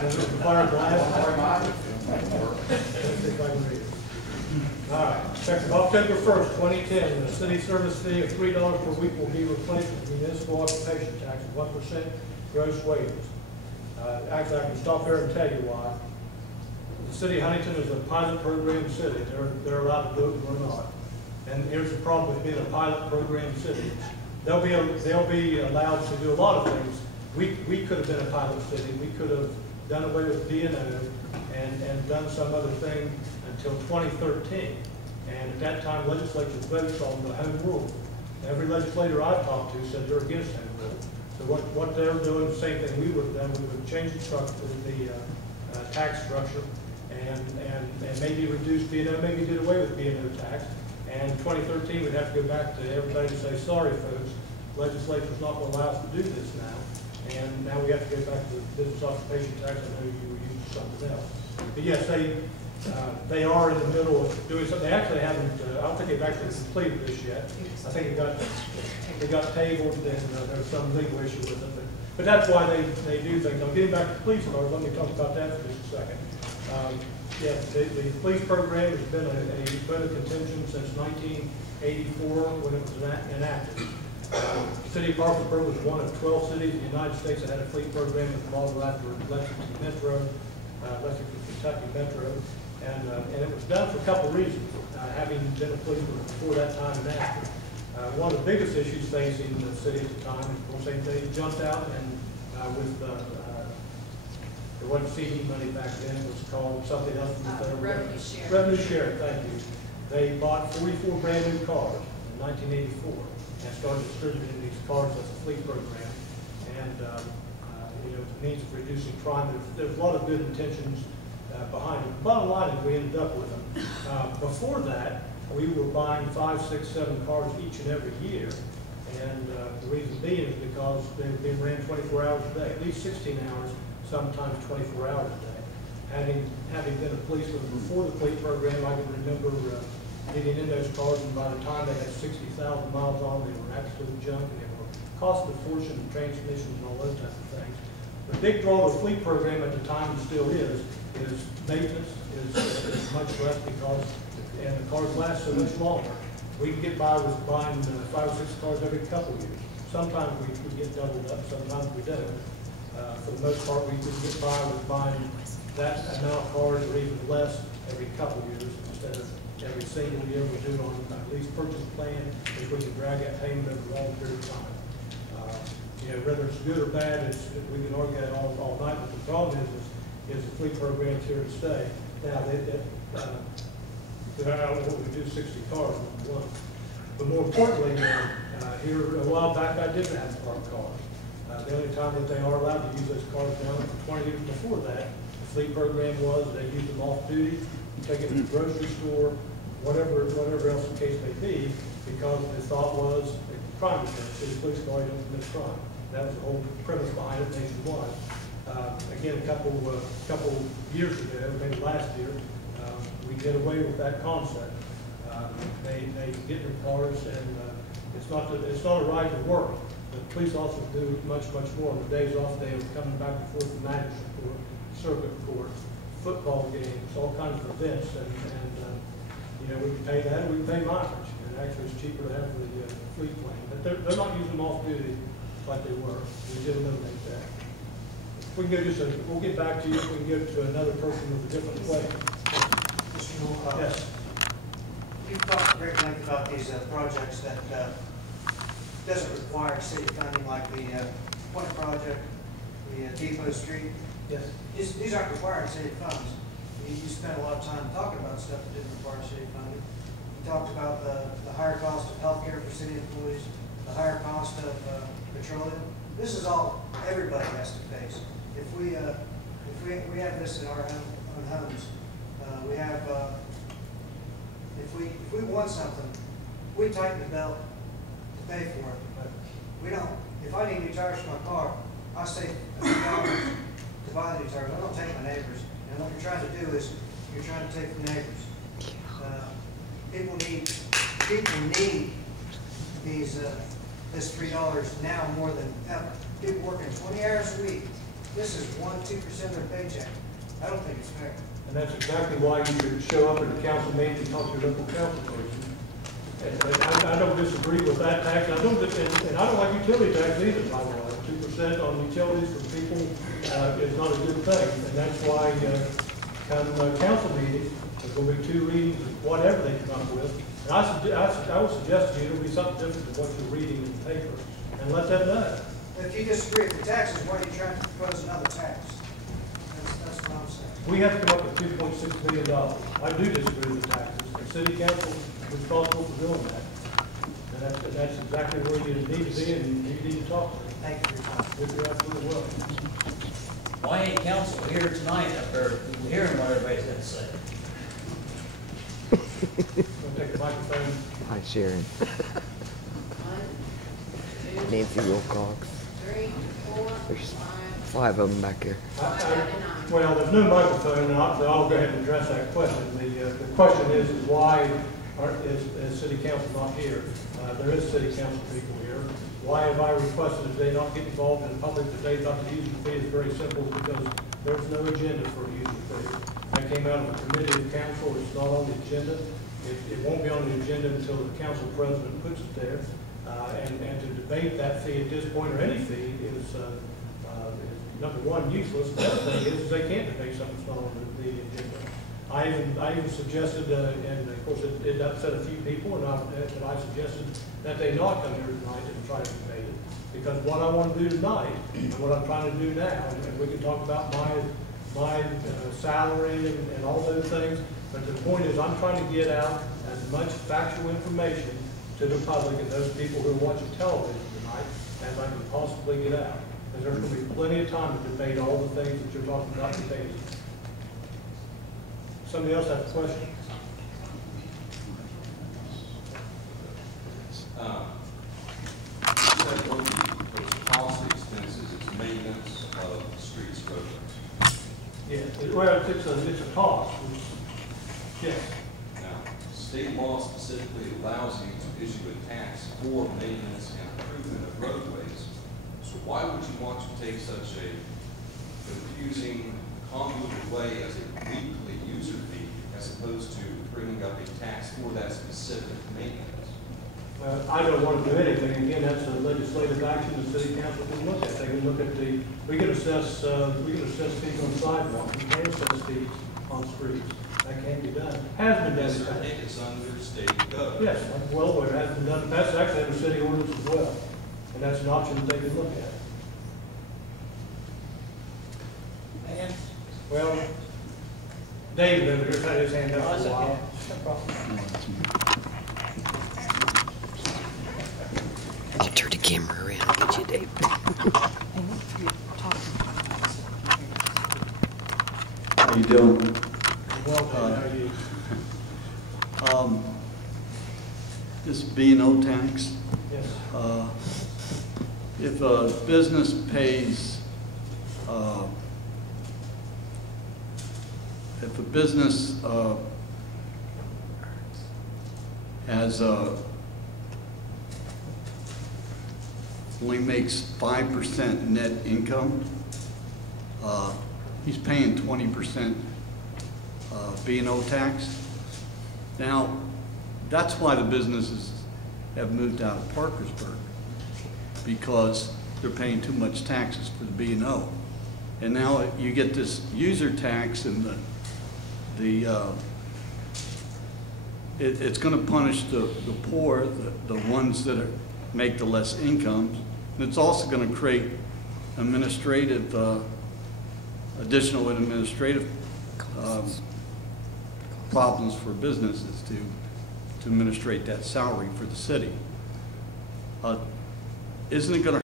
Does it require glass? All right, effective October 1st, 2010, the city service fee of $3 per week will be replaced with municipal occupation tax of 1% gross wages. Actually, I can stop there and tell you why. The city of Huntington is a pilot program city. They're allowed to do it, and we're not. And here's the problem with being a pilot program city. They'll be allowed to do a lot of things. We could have been a pilot city. We could have done away with B&O and done some other thing until 2013. And at that time, legislatures voted on the home rule. Every legislator I've talked to said they're against home rule. So what they're doing, the same thing we would have done, we would have changed the structure, the tax structure, and maybe reduce B&O, maybe did away with B&O tax. And in 2013, we'd have to go back to everybody and say, sorry, folks, legislature's not going to allow us to do this now. And now we have to go back to the business occupation tax. I know you were using something else. But yes, they are in the middle of doing something. They actually haven't, I don't think they've actually completed this yet. I think it got tabled and there's some legal issue with it. But that's why they do things. Now, getting back to police cars, let me talk about that for just a second. Yeah, the police program has been a bone of contention since 1984 when it was enacted. The city of Parkersburg was one of 12 cities in the United States that had a fleet program that modeled after Lexington Metro, Lexington, Kentucky Metro, and it was done for a couple of reasons, having been a policeman before that time and after. One of the biggest issues facing the city at the time, of course, they jumped out and with there wasn't CD money back then. It was called something else. Revenue share. Revenue share, thank you. They bought 44 brand new cars in 1984 and started distributing these cars as a fleet program. And you know, it's a means of reducing crime. There's a lot of good intentions behind it. Bottom line is we ended up with them. Before that, we were buying 5, 6, 7 cars each and every year. And the reason being is because they've been ran 24 hours a day, at least 16 hours. Sometimes 24 hours a day. Having been a policeman before the fleet program, I can remember getting in those cars, and by the time they had 60,000 miles on, they were absolute junk, and they were costing a fortune, transmissions, and all those types of things. The big draw of the fleet program at the time, and still is maintenance is much less because, and the cars last so much longer. We can get by with buying 5 or 6 cars every couple of years. Sometimes we get doubled up, sometimes we don't. For the most part, we can get by with buying that amount of cars or even less every couple of years instead of every single year. We do it on at least purchase plan, if we can drag that payment over a long period of time. You know, whether it's good or bad, we can argue that all night. But the problem is the fleet program's here to stay. Now, I don't know what we do 60 cars in one. But more importantly, here a while back, I didn't have parked cars. The only time that they are allowed to use those cars now, 20 years before that, the fleet program was they used them off duty, take it to the grocery store, whatever else the case may be, because the thought was crime defense. The police car don't commit crime. That was the whole premise behind it nationwide. Again, a couple years ago, maybe last year, we did away with that concept. They get their cars, and it's not a right to work. The police officers do much more. On the days off, they are coming back and forth to magistrate court, circuit court, football games, all kinds of events, and you know, we can pay that, or we can pay mileage, and actually it's cheaper to have the fleet plane. But they're not using them off duty like they were. We did eliminate that. We can go we'll get back to you. We can go to another person with a different question. Mr. Newell, Yes. You've talked at great length about these projects that doesn't require city funding, like the Point Project, the Depot Street. Yes. These aren't requiring city funds. You spent a lot of time talking about stuff that didn't require city funding. You talked about the higher cost of health care for city employees, the higher cost of petroleum. This is all everybody has to face. If we have this in our own homes, we have if we want something, we tighten the belt to pay for it. But we don't. If I need new tires for my car, I save $1,000 to buy the new tires. I don't take my neighbors. And what you're trying to do is you're trying to take from neighbors. People need these this $3 now more than ever. People working 20 hours a week This is 1-2% of their paycheck. I don't think it's fair. And that's exactly why you should show up at the council meeting and talk to your local council person. And I don't disagree with that tax. I don't, and I don't like utility tax either, by the way. 2% on utilities for people is not a good thing. And that's why come council meeting, there's going to be 2 readings of whatever they come up with. And I would suggest to you it'll be something different than what you're reading in the paper. And let them know. If you disagree with the taxes, why are you trying to propose another tax? That's what I'm saying. We have to come up with $2.6 million. I do disagree with the taxes. The city council is responsible for doing that. And that's exactly where you need to be, and you need to talk to them. Thank you for your time. You're absolutely welcome. Why ain't council here tonight after hearing what everybody's got to say? We'll take the microphone. Hi, Sharon. 1, 2, Nancy Wilcox. 3, 4, There's 5. 5 of them back there. Well, there's no microphone, and I'll go ahead and address that question. The question is why is city council not here? There is city council people here. Why have I requested that they not get involved in public debate about the user fee? Is very simple, because there's no agenda for a user fee. That came out of a committee of council. It's not on the agenda. It won't be on the agenda until the council president puts it there. And to debate that fee at this point, or any fee, is number one, useless. The other thing is they can't debate something that's not on the agenda. I even suggested, and of course it upset a few people, and I suggested that they not come here tonight and try to debate it. Because what I want to do tonight, and what I'm trying to do now, and we can talk about my salary and all those things, but the point is I'm trying to get out as much factual information to the public and those people who are watching television tonight as I can possibly get out. Because there's going to be plenty of time to debate all the things that you're talking about debating. Somebody else have a question? It's cost expenses, it's maintenance of streets, roads. Yeah, well, it's a cost. Yes. Now, state law specifically allows you to issue a tax for maintenance and improvement of roadways. So why would you want to take such a confusing, convoluted way as a weekly user fee as opposed to bringing up a tax for that specific maintenance? I don't want to do anything. Again, that's a legislative action the city council can look at. They can look at we can assess fees on sidewalks. We can assess fees on streets. That can be done. Has been done. Yes, sir. I think it's under state code. Yes, well, where it has been done. That's actually under city ordinance as well. And that's an option that they can look at. Man, Well, David over here had his hand up that's for a while. okay. No problem. I'll turn the camera around and get you, Dave. How you doing? Well, how are you? This B&O tax, Yes. if a business pays, has only makes 5% net income, he's paying 20% B&O tax. Now, that's why the businesses have moved out of Parkersburg, because they're paying too much taxes for the B&O. And now you get this user tax, and it's going to punish the poor, the ones that make the less income. And it's also going to create additional administrative problems for businesses to administrate that salary for the city. Isn't it going to